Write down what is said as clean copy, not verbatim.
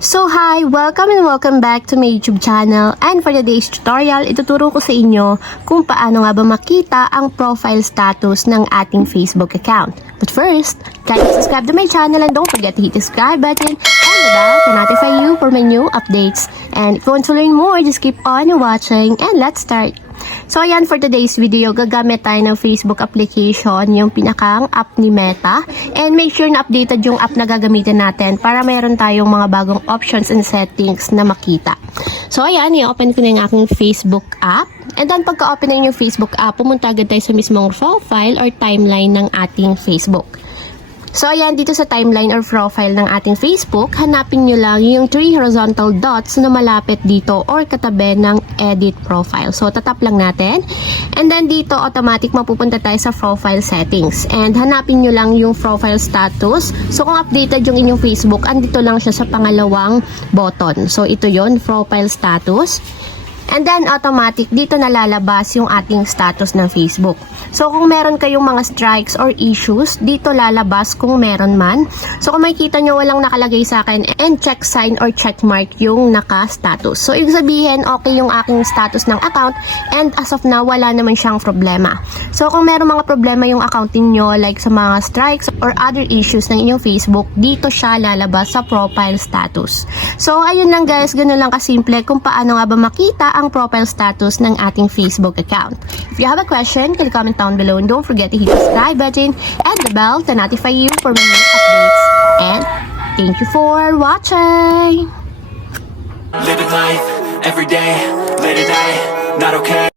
So hi! Welcome back to my YouTube channel, and for today's tutorial, ituturo ko sa inyo kung paano nga ba makita ang profile status ng ating Facebook account. But first, kindly subscribe to my channel and don't forget to hit the subscribe button and the bell to notify you for my new updates. And if you want to learn more, just keep on watching and let's start! So ayan, for today's video, gagamit tayo ng Facebook application, yung pinakang app ni Meta. And make sure na updated yung app na gagamitin natin para mayroon tayong mga bagong options and settings na makita. So ayan, i-open ko na yung aking Facebook app. And then pagka-open na yung Facebook app, pumunta agad tayo sa mismong profile or timeline ng ating Facebook. So ayan, dito sa timeline or profile ng ating Facebook, hanapin nyo lang yung 3 horizontal dots na malapit dito or katabi ng edit profile. So tatap lang natin. And then dito automatic mapupunta tayo sa profile settings. And hanapin nyo lang yung profile status. So kung updated yung inyong Facebook, andito lang siya sa pangalawang button. So ito yon, profile status. And then, automatic, dito nalalabas yung ating status ng Facebook. So, kung meron kayong mga strikes or issues, dito lalabas kung meron man. So, kung makikita nyo walang nakalagay sa akin, and check sign or check mark yung naka-status. So, ibig sabihin, okay yung aking status ng account, and as of now, wala naman siyang problema. So, kung meron mga problema yung account niyo like sa mga strikes or other issues ng inyong Facebook, dito siya lalabas sa profile status. So, ayun lang guys, ganun lang kasimple kung paano nga ba makita ang profile status ng ating Facebook account. If you have a question, can comment down below and don't forget to hit the subscribe button and the bell to notify you for my new updates. And thank you for watching! Living life, every day, late at night, not okay.